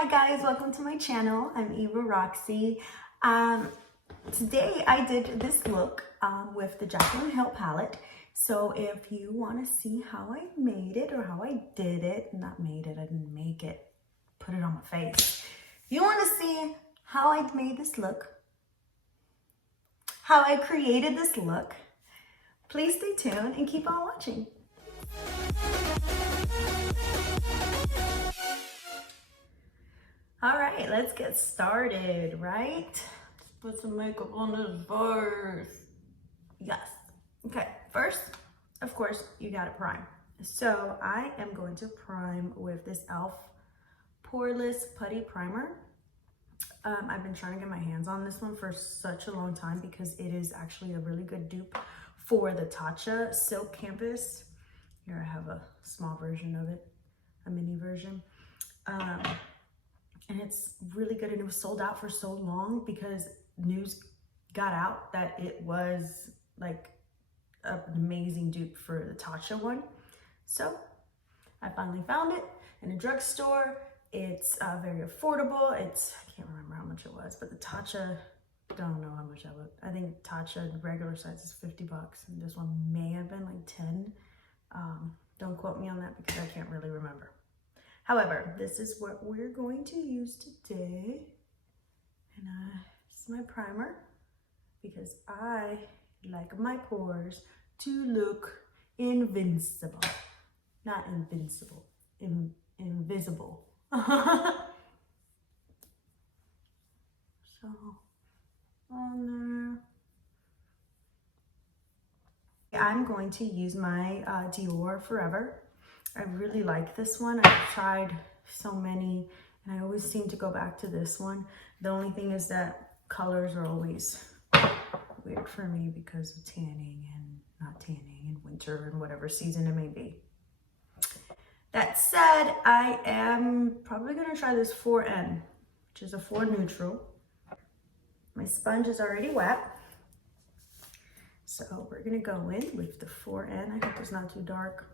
Hi guys, welcome to my channel. I'm Eva Roxy. Today I did this look with the Jacklyn Hill palette. So if you want to see how I made it or how I did it, not made it, I didn't make it, put it on my face. If you want to see how I made this look, how I created this look, please stay tuned and keep on watching. All right, let's get started, right? Let's put some makeup on this first. Yes. Okay, first, of course, you gotta prime. So I am going to prime with this e.l.f. Poreless Putty Primer. I've been trying to get my hands on this one for such a long time because it is actually a really good dupe for the Tatcha Silk Canvas. Here I have a small version of it, a mini version. And it's really good, and it was sold out for so long because news got out that it was like an amazing dupe for the Tatcha one. So I finally found it in a drugstore. It's very affordable. I can't remember how much it was, but the Tatcha, don't know how much I would. I think Tatcha regular size is $50, and this one may have been like 10. Don't quote me on that because I can't really remember. However, this is what we're going to use today. And this is my primer because I like my pores to look invincible. Not invincible, invisible. So, on there. I'm going to use my Dior Forever. I really like this one. I've tried so many and I always seem to go back to this one. The only thing is that colors are always weird for me because of tanning and not tanning in winter and whatever season it may be. That said, I am probably going to try this 4N, which is a 4 neutral. My sponge is already wet. So we're going to go in with the 4N. I hope it's not too dark.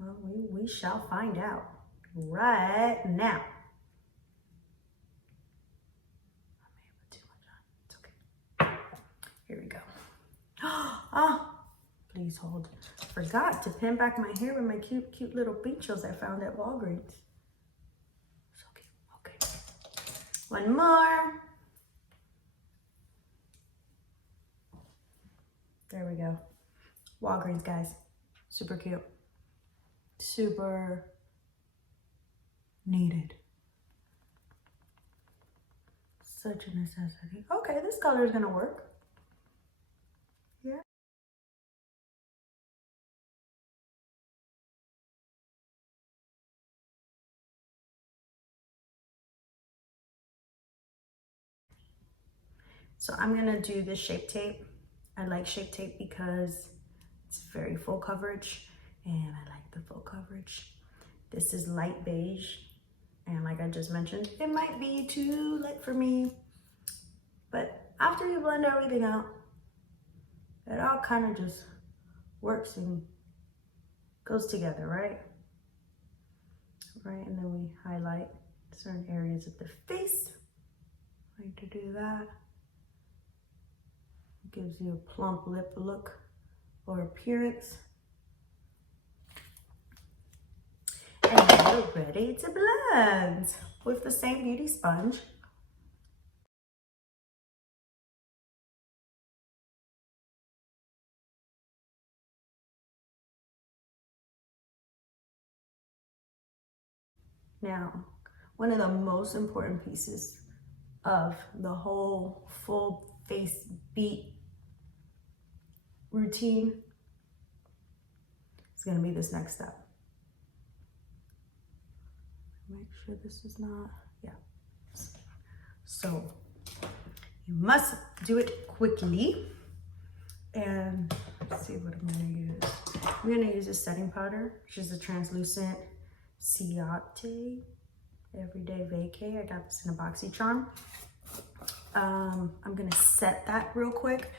Well, we shall find out right now. I may have put too much on. It's okay. Here we go. Oh, please hold. Forgot to pin back my hair with my cute little pinchos I found at Walgreens. So cute. Okay. One more. There we go. Walgreens, guys. Super cute. Super needed. Such a necessity. Okay, this color is gonna work. Yeah. So I'm gonna do the Shape Tape. I like Shape Tape because it's very full coverage and I like the full coverage. This is light beige, and like I just mentioned, it might be too light for me, but after you blend everything out, it all kind of just works and goes together, right? Right, and then we highlight certain areas of the face. I like to do that. It gives you a plump lip look or appearance. And then we're ready to blend with the same beauty sponge. Now, one of the most important pieces of the whole full face beat routine is going to be this next step. Make sure this is not, yeah. So you must do it quickly. And let's see what I'm going to use. I'm going to use a setting powder, which is a translucent Ciate Everyday Vacay. I got this in a BoxyCharm. I'm going to set that real quick.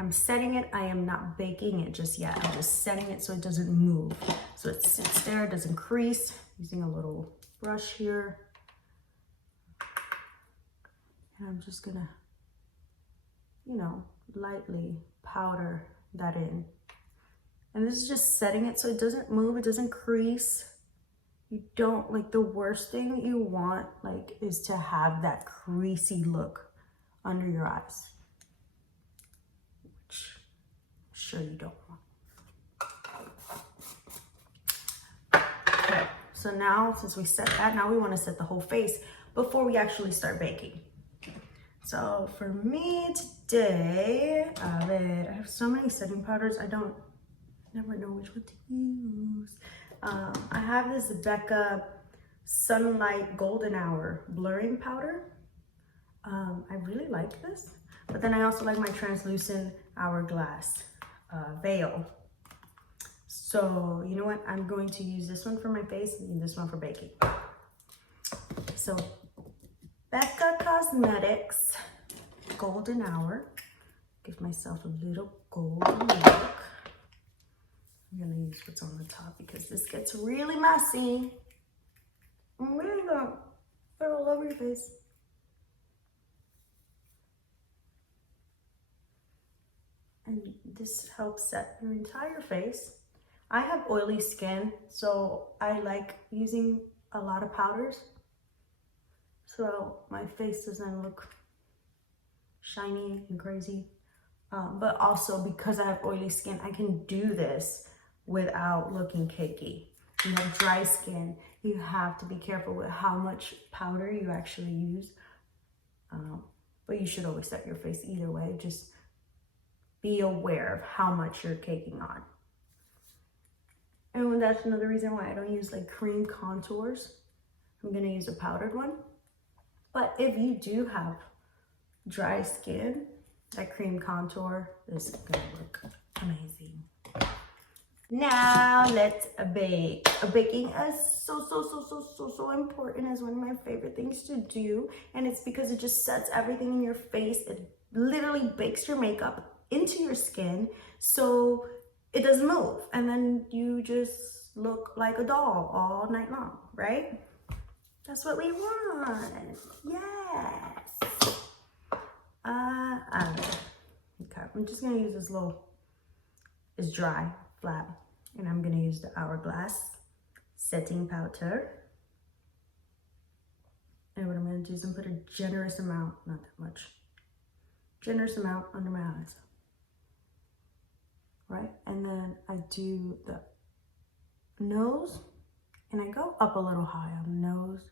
I'm setting it. I am not baking it just yet. I'm just setting it so it doesn't move. So it sits there, it doesn't crease. Using a little brush here. And I'm just gonna, you know, lightly powder that in. And this is just setting it so it doesn't move, it doesn't crease. You don't, like, the worst thing you want, like, is to have that creasy look under your eyes, which I'm sure you don't want. Okay, so now since we set that, now we want to set the whole face before we actually start baking. So for me today, I have so many setting powders, never know which one to use. I have this Becca Sunlight Golden Hour blurring powder. I really like this, but then I also like my translucent hourglass veil. So you know what? I'm going to use this one for my face and this one for baking. So Becca Cosmetics Golden Hour. Give myself a little golden look. I'm gonna use what's on the top because this gets really messy. I'm really gonna put it all over your face. And this helps set your entire face. I have oily skin, so I like using a lot of powders, so my face doesn't look shiny and crazy. But also because I have oily skin, I can do this without looking cakey. If you have dry skin, you have to be careful with how much powder you actually use. But you should always set your face either way. Just be aware of how much you're caking on. And that's another reason why I don't use like cream contours. I'm gonna use a powdered one. But if you do have dry skin, that cream contour is gonna look amazing. Now let's bake. Baking is so important. It's one of my favorite things to do, and it's because it just sets everything in your face. It literally bakes your makeup into your skin so it doesn't move, and then you just look like a doll all night long, right? That's what we want. Yes. Okay, I'm just gonna use this little, it's dry, flat, and I'm gonna use the Hourglass setting powder. And what I'm gonna do is I'm put a generous amount, not that much, generous amount under my eyes. Right, and then I do the nose, and I go up a little high on the nose.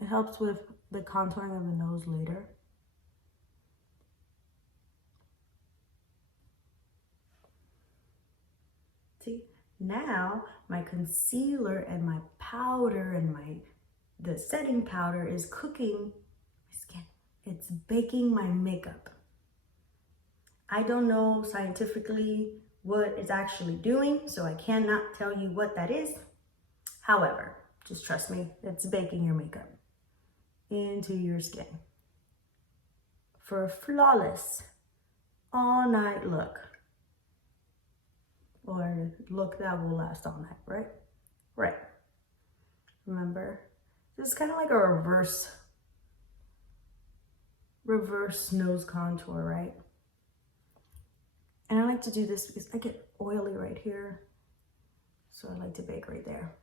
It helps with the contouring of the nose later. See, now my concealer and my powder and the setting powder is cooking my skin. It's baking my makeup. I don't know scientifically what it's actually doing, so I cannot tell you what that is. However, just trust me, it's baking your makeup into your skin for a flawless all night look, or a look that will last all night, right? Right. Remember, this is kind of like a reverse nose contour, right? And I like to do this because I get oily right here. So I like to bake right there.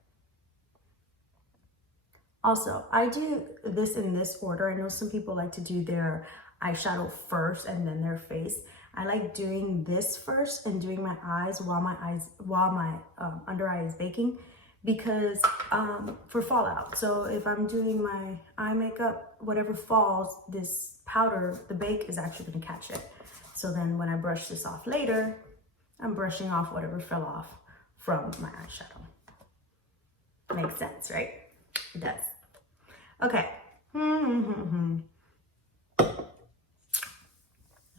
Also, I do this in this order. I know some people like to do their eyeshadow first and then their face. I like doing this first and doing my eyes while my under eye is baking, because for fallout. So if I'm doing my eye makeup, whatever falls, this powder, the bake is actually gonna catch it. So then when I brush this off later, I'm brushing off whatever fell off from my eyeshadow. Makes sense, right? It does. Okay.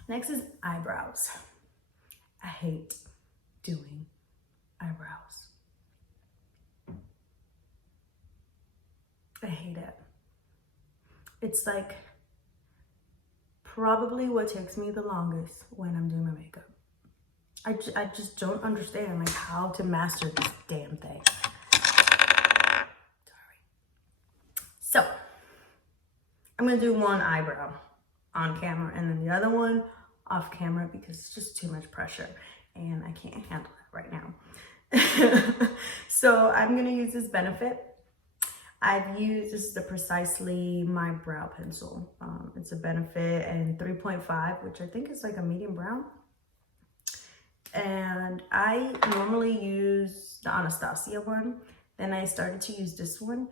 Next is eyebrows. I hate doing eyebrows. I hate it. It's like probably what takes me the longest when I'm doing my makeup. I just don't understand like how to master this damn thing. So I'm gonna do one eyebrow on camera and then the other one off camera because it's just too much pressure and I can't handle it right now. So I'm gonna use this Benefit. I've used, this is the Precisely My Brow Pencil. It's a Benefit and 3.5, which I think is like a medium brown. And I normally use the Anastasia one. Then I started to use this one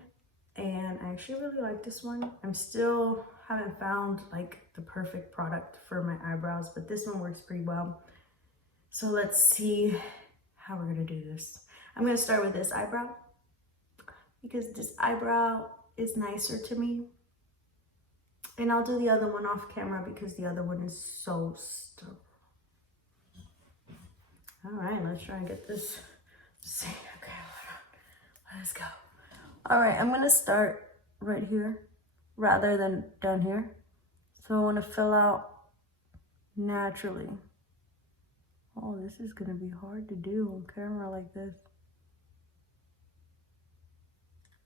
and I actually really like this one. I'm still haven't found like the perfect product for my eyebrows, but this one works pretty well. So let's see how we're gonna do this. I'm gonna start with this eyebrow because this eyebrow is nicer to me. And I'll do the other one off camera because the other one is so stubborn. All right, let's try and get this. See, okay, hold on. Let's go. All right, I'm gonna start right here rather than down here. So I wanna fill out naturally. Oh, this is gonna be hard to do on camera like this.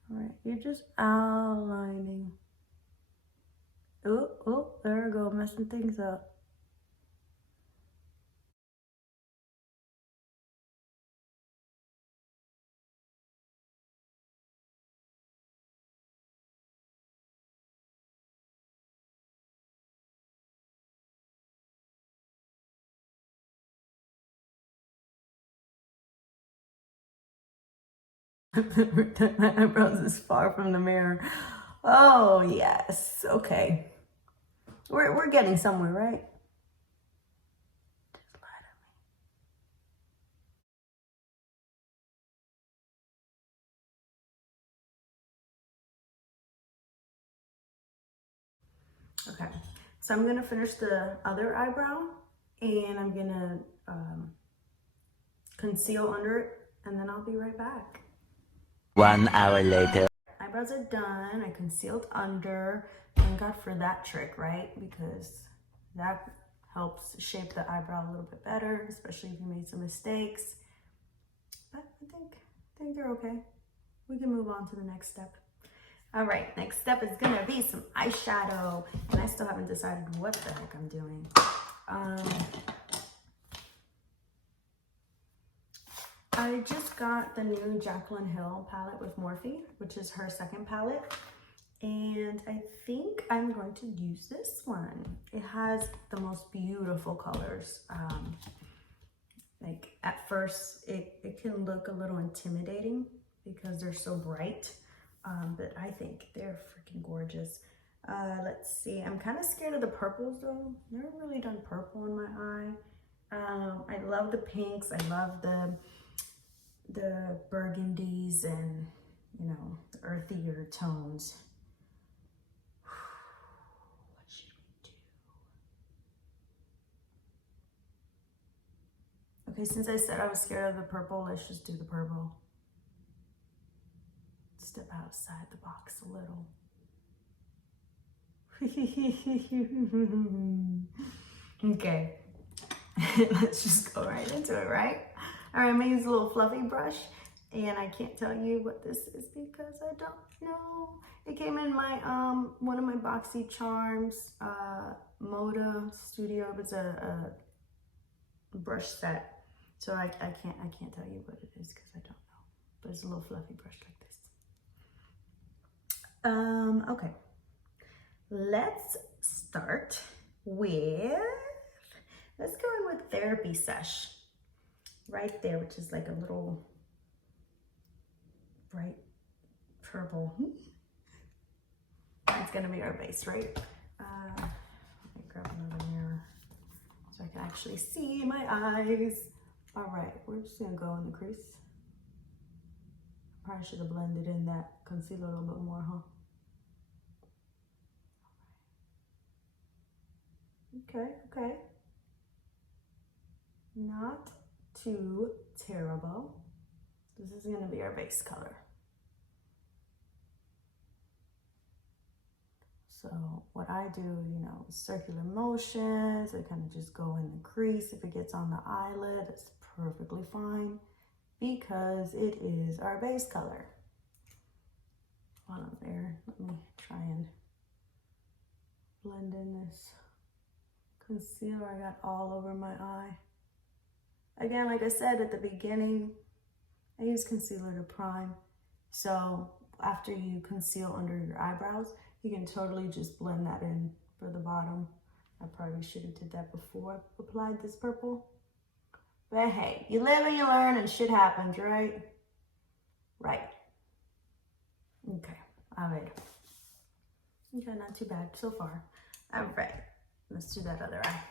All right, you're just outlining. Oh, there we go, messing things up. My eyebrows is far from the mirror. Oh yes, okay. We're getting somewhere, right? Just lie to me. Okay, so I'm gonna finish the other eyebrow and I'm gonna conceal under it and then I'll be right back. 1 hour later. Eyebrows are done. I concealed under. Thank God for that trick, right? Because that helps shape the eyebrow a little bit better, especially if you made some mistakes. But I think they're okay. We can move on to the next step. All right, next step is gonna be some eyeshadow. And I still haven't decided what the heck I'm doing. I just got the new Jacklyn Hill palette with Morphe, which is her second palette. And I think I'm going to use this one. It has the most beautiful colors. Like at first, it can look a little intimidating because they're so bright. But I think they're freaking gorgeous. Let's see, I'm kind of scared of the purples though. Never really done purple in my eye. I love the pinks. I love the burgundies and, you know, the earthier tones. What should we do? Okay, since I said I was scared of the purple, let's just do the purple. Step outside the box a little. Okay, let's just go right into it, right? All right, I'm gonna use a little fluffy brush and I can't tell you what this is because I don't know. It came in my, one of my Boxy Charms, Moda Studio. It was a brush set. So I can't tell you what it is because I don't know, but it's a little fluffy brush like this. Okay, let's start with, let's go in with Therapy Sesh. Right there, which is like a little bright purple. It's gonna be our base, right? Let me grab another mirror so I can actually see my eyes. All right, we're just gonna go in the crease. Probably should have blended in that concealer a little bit more, huh? Okay. Not too terrible. This is gonna be our base color. So what I do, you know, circular motions. I kind of just go in the crease. If it gets on the eyelid, it's perfectly fine because it is our base color. Hold on, layer. Let me try and blend in this concealer I got all over my eye. Again, like I said at the beginning, I use concealer to prime. So after you conceal under your eyebrows, you can totally just blend that in for the bottom. I probably should have did that before I applied this purple. But hey, you live and you learn and shit happens, right? Right. Okay, all right. Okay, not too bad so far. All right, let's do that other eye.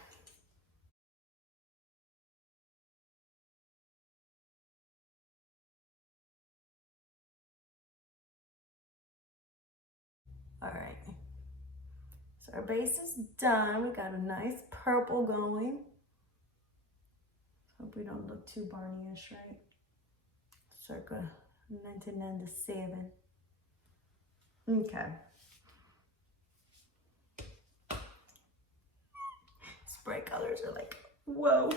All right, so our base is done. We got a nice purple going. Hope we don't look too Barney-ish, right? Circa 1997. Okay. Spray colors are like, whoa.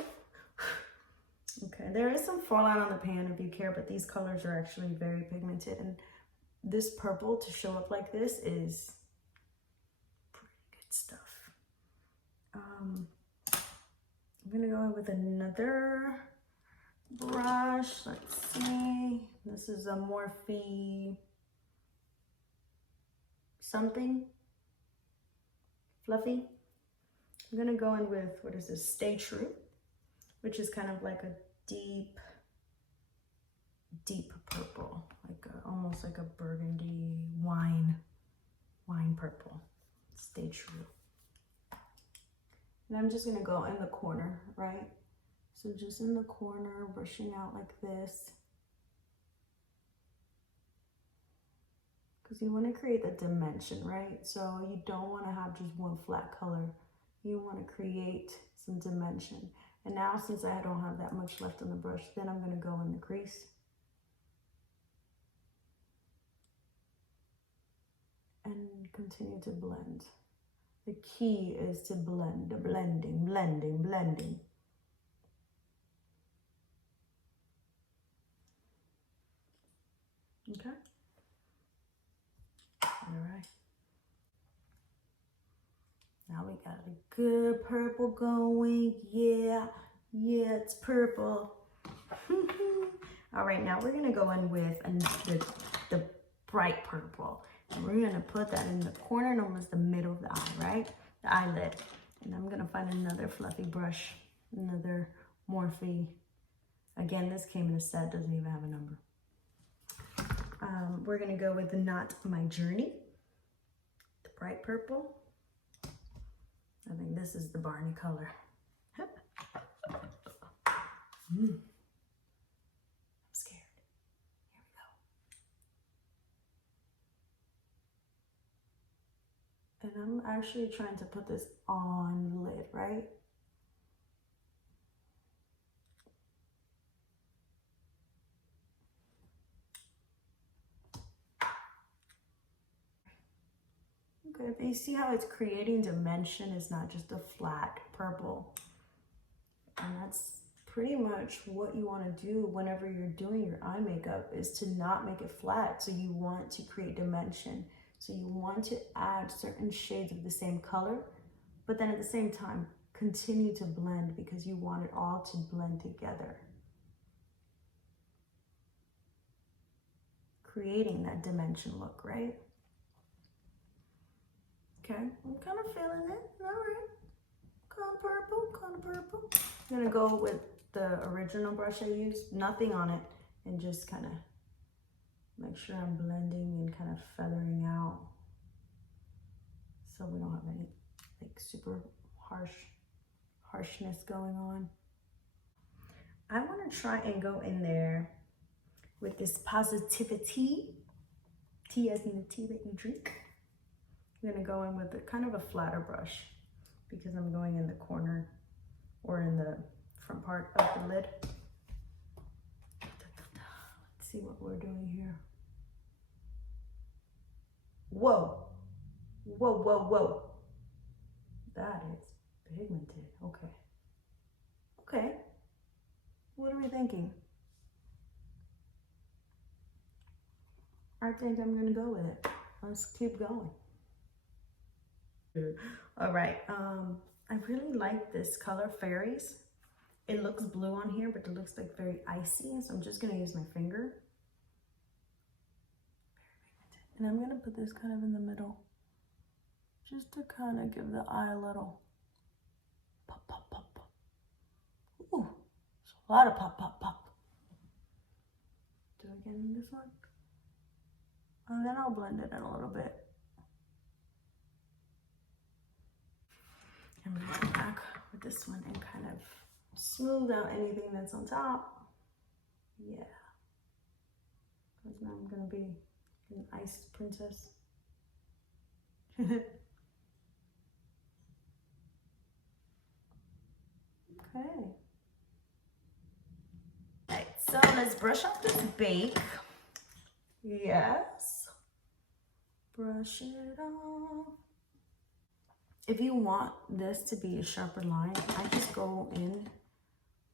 Okay, there is some fallout on the pan if you care, but these colors are actually very pigmented, and this purple to show up like this is pretty good stuff. I'm gonna go in with another brush. Let's see. This is a Morphe something fluffy. I'm gonna go in with, what is this, Stay True, which is kind of like a deep purple, like almost like a burgundy wine purple. Stay True. And I'm just gonna go in the corner, right? So just in the corner, brushing out like this. Because you want to create the dimension, right? So you don't want to have just one flat color. You want to create some dimension. And now since I don't have that much left on the brush, then I'm going to go in the crease. And continue to blend. The key is to blend, the blending. Okay. All right. Now we got a good purple going. Yeah, it's purple. All right, now we're gonna go in with the bright purple. And we're gonna put that in the corner and almost the middle of the eye, right? The eyelid. And I'm gonna find another fluffy brush, another Morphe. Again, this came in a set, doesn't even have a number. We're gonna go with the Not My Journey, the bright purple. I think this is the Barney color. I'm scared. Here we go. And I'm actually trying to put this on the lid, right? Okay, but you see how it's creating dimension? It's not just a flat purple. And that's pretty much what you want to do whenever you're doing your eye makeup, is to not make it flat. So you want to create dimension. So you want to add certain shades of the same color, but then at the same time, continue to blend because you want it all to blend together. Creating that dimension look, right? Okay, I'm kind of feeling it. All right, kind of purple. I'm gonna go with the original brush I used, nothing on it, and just kind of make sure I'm blending and kind of feathering out so we don't have any like super harshness going on. I want to try and go in there with this positivity, tea as in the tea that you drink. I'm gonna go in with a kind of a flatter brush because I'm going in the corner or in the front part of the lid. Let's see what we're doing here. Whoa. That is pigmented. Okay. What are we thinking? I think I'm gonna go with it. let's keep going. All right, I really like this color, Fairies. It looks blue on here, but it looks like very icy, so I'm just gonna use my finger. And I'm gonna put this kind of in the middle, just to kind of give the eye a little pop, pop, pop, pop. Ooh, there's a lot of pop, pop, pop. Do it again in this one. And then I'll blend it in a little bit. I'm gonna go back with this one and kind of smooth out anything that's on top. Yeah. Because now I'm gonna be an ice princess. Okay. Alright, so let's brush off this bake. Yes. Brush it off. If you want this to be a sharper line, I just go in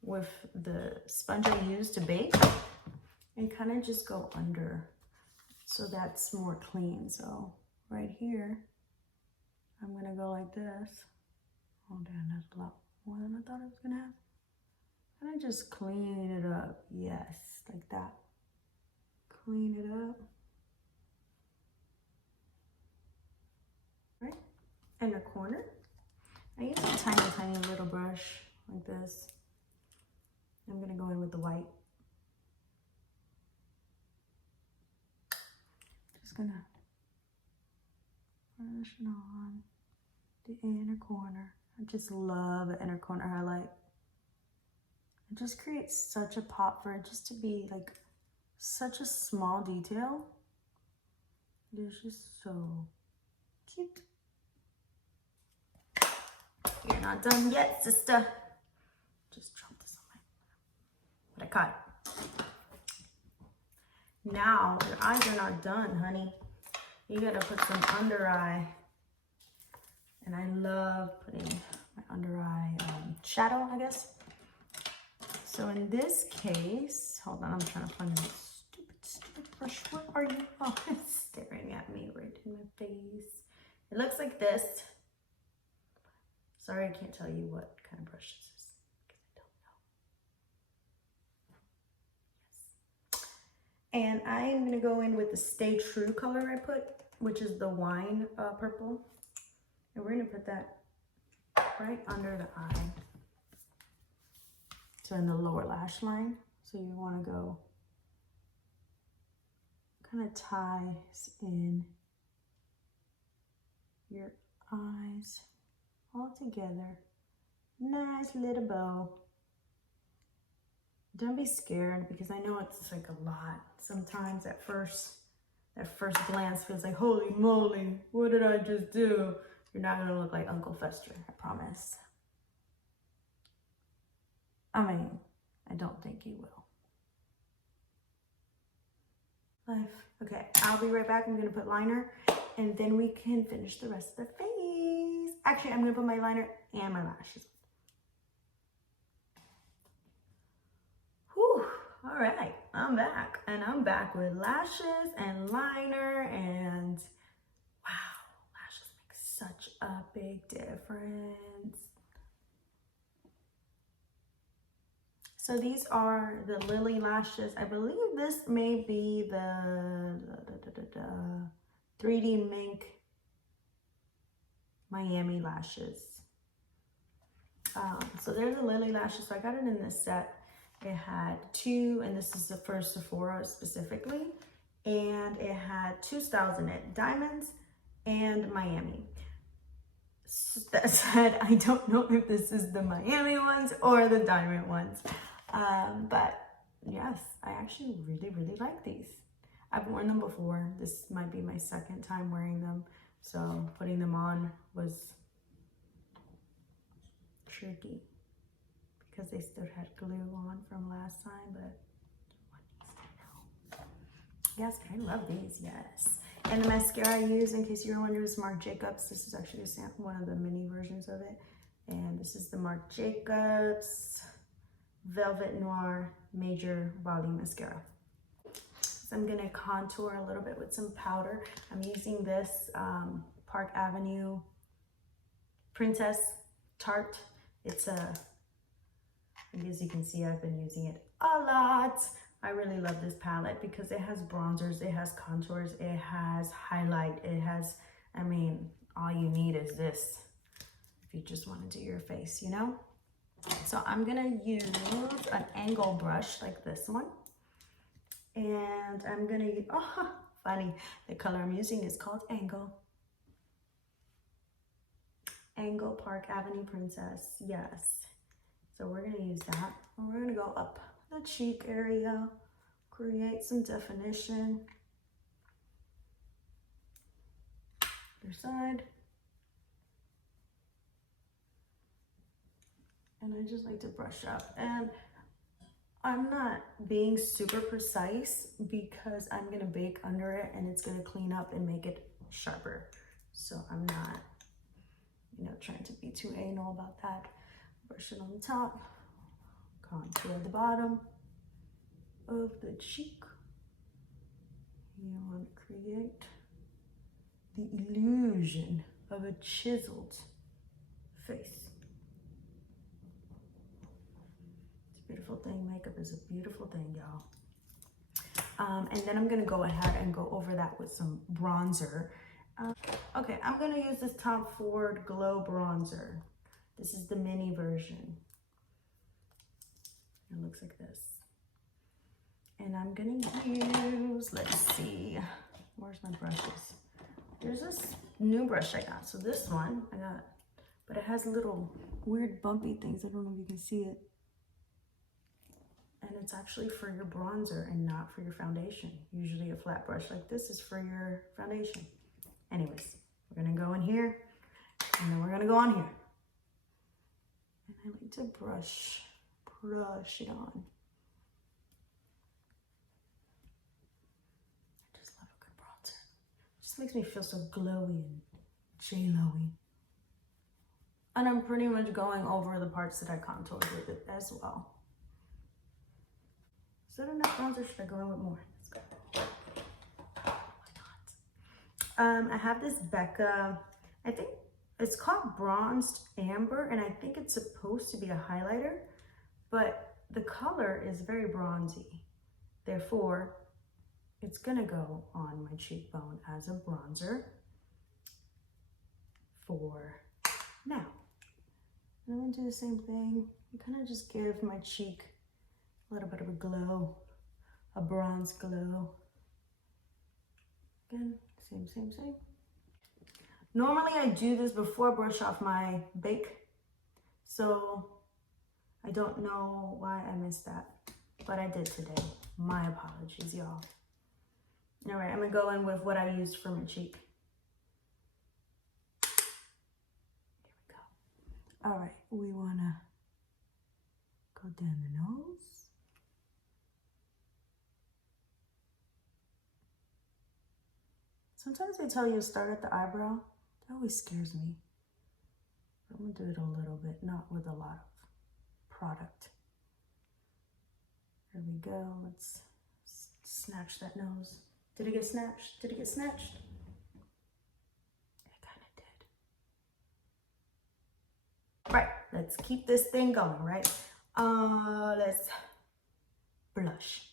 with the sponge I use to bake and kind of just go under, so that's more clean. So right here, I'm gonna go like this. Oh damn, that's a lot more than I thought I was gonna have. And I just clean it up. Yes, like that. Clean it up. Right? Inner corner. I use a tiny, tiny little brush like this. I'm gonna go in with the white. Just gonna brush it on the inner corner. I just love the inner corner highlight. It just creates such a pop for it just to be like such a small detail. It is just so cute. You're not done yet, sister. Just drop this on my, but I caught it. Now, your eyes are not done, honey. You gotta put some under eye. And I love putting my under eye shadow, I guess. So in this case, hold on, I'm trying to find this stupid brush. Where are you? Oh, it's staring at me right in my face. It looks like this. Sorry, I can't tell you what kind of brush this is because I don't know. Yes. And I am gonna go in with the Stay True color I put, which is the wine purple. And we're gonna put that right under the eye. So in the lower lash line. So you wanna go kind of ties in your eyes all together. Nice little bow. Don't be scared because I know it's like a lot. Sometimes at first glance feels like, holy moly, what did I just do? You're not gonna look like Uncle Fester, I promise. I mean, I don't think you will. Life. Okay, I'll be right back. I'm gonna put liner and then we can finish the rest of the face. Actually, I'm gonna put my liner and my lashes. Whew, all right, I'm back. And I'm back with lashes and liner and wow, lashes make such a big difference. So these are the Lily lashes. I believe this may be the 3D Mink Miami lashes. So they're the Lily lashes. So I got it in this set. It had two, and this is the first Sephora specifically. And it had two styles in it, diamonds and Miami. That said, I don't know if this is the Miami ones or the diamond ones. But yes, I actually really like these. I've worn them before. This might be my second time wearing them. So putting them on was tricky because they still had glue on from last time, but what needs to know? Yes, I love these, yes. And the mascara I use, in case you're wondering, is Marc Jacobs. This is actually one of the mini versions of it. And this is the Marc Jacobs Velvet Noir Major Volume Mascara. So I'm gonna contour a little bit with some powder. I'm using this Park Avenue Princess Tarte. It's as you can see, I've been using it a lot. I really love this palette because it has bronzers, it has contours, it has highlight, it has, I mean, all you need is this if you just want to do your face, you know? So I'm gonna use an angle brush like this one. And I'm gonna use, oh, funny, the color I'm using is called Angle. Angle Park Avenue Princess, yes. So we're gonna use that. And we're gonna go up the cheek area, create some definition. Other side. And I just like to brush up. And I'm not being super precise because I'm gonna bake under it and it's gonna clean up and make it sharper. So I'm not, you know, trying to be too anal about that. Brush it on the top, contour the bottom of the cheek. You want to create the illusion of a chiseled face. It's a beautiful thing. Makeup is a beautiful thing, y'all. And then I'm gonna go ahead and go over that with some bronzer. Okay, I'm gonna use this Tom Ford Glow Bronzer. This is the mini version. It looks like this. And I'm gonna use, let's see, where's my brushes? There's this new brush I got. So this one I got, but it has little weird bumpy things. I don't know if you can see it. And it's actually for your bronzer and not for your foundation. Usually a flat brush like this is for your foundation. Anyways, we're gonna go in here and then we're gonna go on here. And I like to brush it on. I just love a good bronzer. It just makes me feel so glowy and J-Lo-y. And I'm pretty much going over the parts that I contoured with it as well. Is that enough bronzer? Should I go in with more? Let's go. Why not? I have this Becca, I think it's called Bronzed Amber, and I think it's supposed to be a highlighter, but the color is very bronzy. Therefore, it's gonna go on my cheekbone as a bronzer for now. And I'm gonna do the same thing. I'm gonna just give my cheek a little bit of a glow, a bronze glow. Again, same. Normally I do this before I brush off my bake, so I don't know why I missed that, but I did today. My apologies, y'all. All right, I'm gonna go in with what I used for my cheek. Here we go. All right, we wanna go down the nose. Sometimes they tell you to start at the eyebrow. That always scares me. I'm gonna do it a little bit, not with a lot of product. There we go. Let's snatch that nose. Did it get snatched? Did it get snatched? It kind of did. Right, let's keep this thing going, right? Let's blush.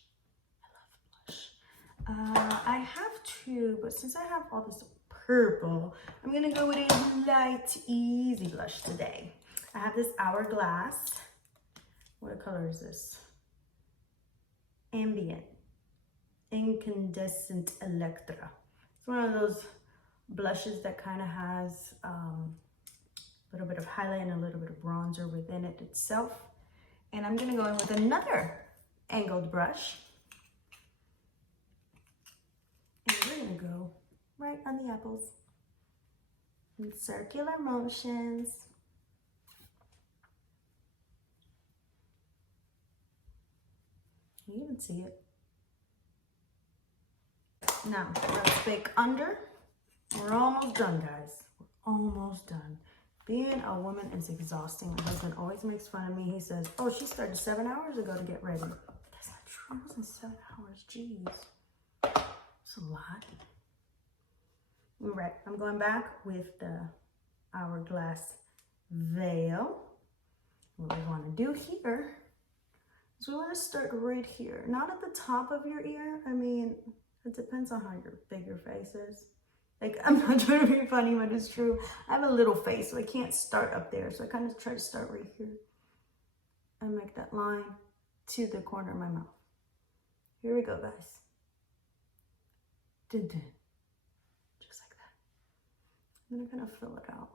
I have two, but since I have all this purple, I'm gonna go with a light, easy blush today. I have this Hourglass. What color is this? Ambient. Incandescent Electra. It's one of those blushes that kind of has a little bit of highlight and a little bit of bronzer within it itself. And I'm gonna go in with another angled brush. And we're gonna go right on the apples in circular motions. You can see it. Now, let's bake under. We're almost done, guys. We're almost done. Being a woman is exhausting. My husband always makes fun of me. He says, oh, she started 7 hours ago to get ready. That's not true. It wasn't 7 hours. Jeez. It's a lot. All right, I'm going back with the hourglass veil. What we want to do here is we want to start right here, not at the top of your ear. I mean, it depends on how big your face is. Like, I'm not trying to be funny, but it's true. I have a little face, so I can't start up there. So I kind of try to start right here and make that line to the corner of my mouth. Here we go, guys. Dun, dun. Just like that. I'm gonna fill it out.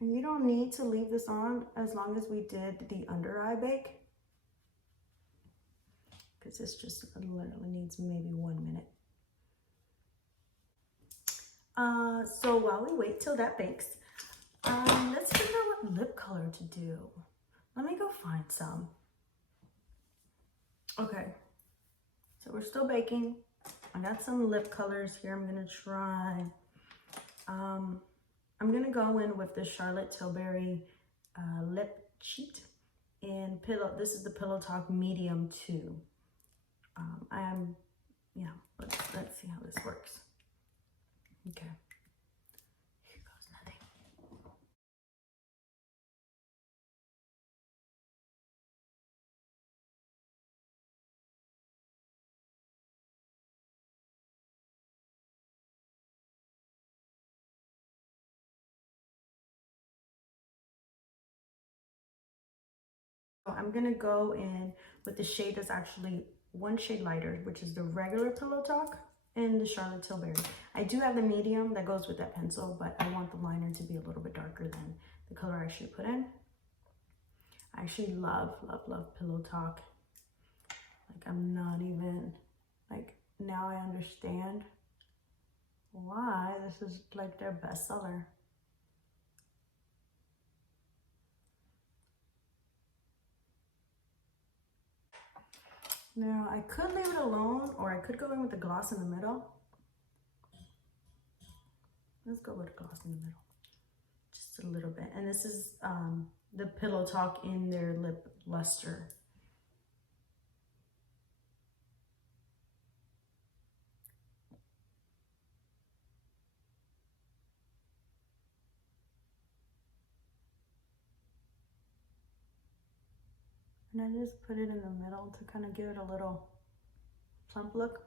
And you don't need to leave this on as long as we did the under eye bake, because this just literally needs maybe 1 minute. So while we wait till that bakes, let's figure out what lip color to do. Let me go find some. Okay, so we're still baking. I got some lip colors here. I'm gonna try. I'm gonna go in with the Charlotte Tilbury lip cheat and pillow. This is the Pillow Talk medium 2. Let's see how this works. Okay. Here goes nothing. So I'm gonna go in with the shade that's actually 1 shade lighter, which is the regular Pillow Talk, and the Charlotte Tilbury. I do have the medium that goes with that pencil, but I want the liner to be a little bit darker than the color I actually put in. I actually love, love, love Pillow Talk. Like, I'm not even, like, now I understand why this is like their bestseller. Now, I could leave it alone, or I could go in with the gloss in the middle. Let's go with the gloss in the middle. Just a little bit. And this is the Pillow Talk in their lip luster. And I just put it in the middle to kind of give it a little plump look.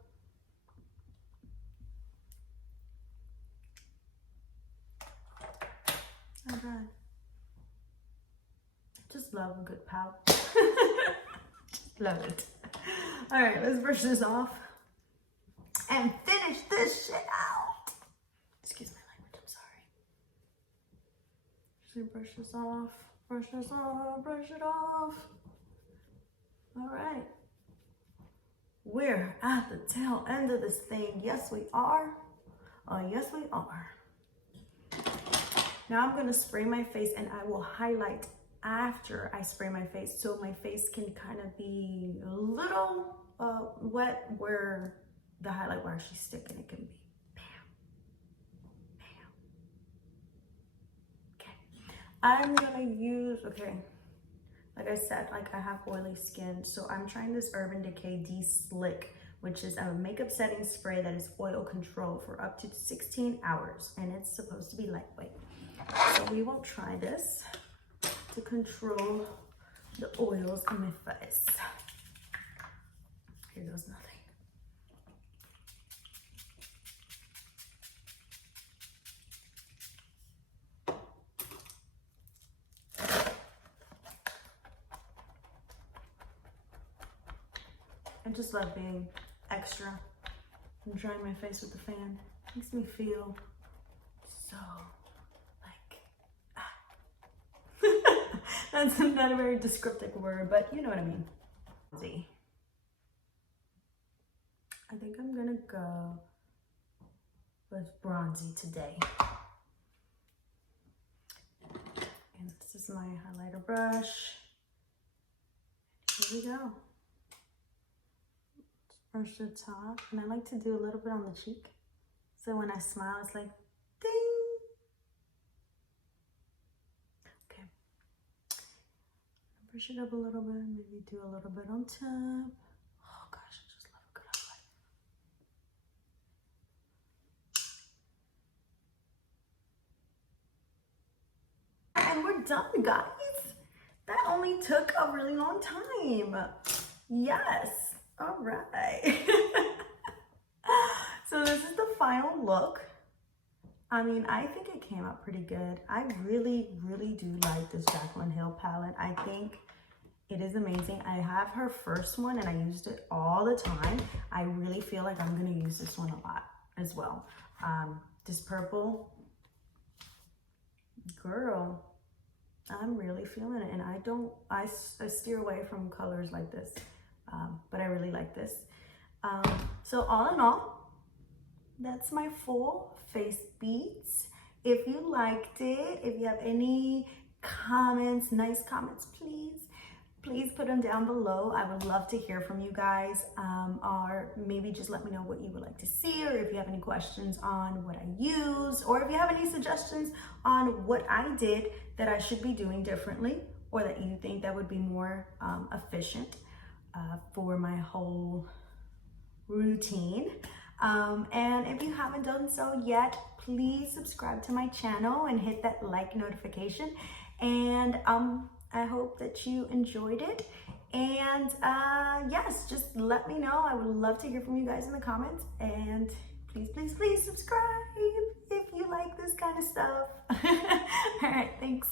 Not bad. Just love a good pout. Love it. All right, let's brush this off and finish this shit out. Excuse my language, I'm sorry. Just gonna brush this off, brush this off, brush it off. All right. We're at the tail end of this thing. Yes, we are. Oh, yes, we are. Now I'm gonna spray my face, and I will highlight after I spray my face, so my face can kind of be a little wet where the highlight will actually stick, and it can be bam, bam. Okay, I'm gonna use, okay, like I said, like I have oily skin, so I'm trying this Urban Decay De-Slick, which is a makeup setting spray that is oil control for up to 16 hours, and it's supposed to be lightweight. So we will try this to control the oils on my face. Here goes nothing. I just love being extra and drying my face with the fan. Makes me feel so that's not a very descriptive word, but you know what I mean. See, I think I'm gonna go with bronzy today. And this is my highlighter brush. Here we go. Brush the top, and I like to do a little bit on the cheek, so when I smile, it's like ding. Okay, brush it up a little bit, maybe do a little bit on top. Oh gosh, I just love done, guys. That only took a really long time. Yes, all right. So this is the final look. I mean, I think it came out pretty good. I really, really do like this Jacklyn Hill palette. I think it is amazing. I have her first one and I used it all the time. I really feel like I'm gonna use this one a lot as well. This purple, girl, I'm really feeling it. And I steer away from colors like this, but I really like this. So all in all, that's my full face beads. If you liked it, if you have any comments, nice comments, please put them down below. I would love to hear from you guys, or maybe just let me know what you would like to see, or if you have any questions on what I use, or if you have any suggestions on what I did that I should be doing differently, or that you think that would be more efficient for my whole routine. And if you haven't done so yet, please subscribe to my channel and hit that like notification. And I hope that you enjoyed it. And yes, just let me know. I would love to hear from you guys in the comments. And please subscribe if you like this kind of stuff. All right, thanks.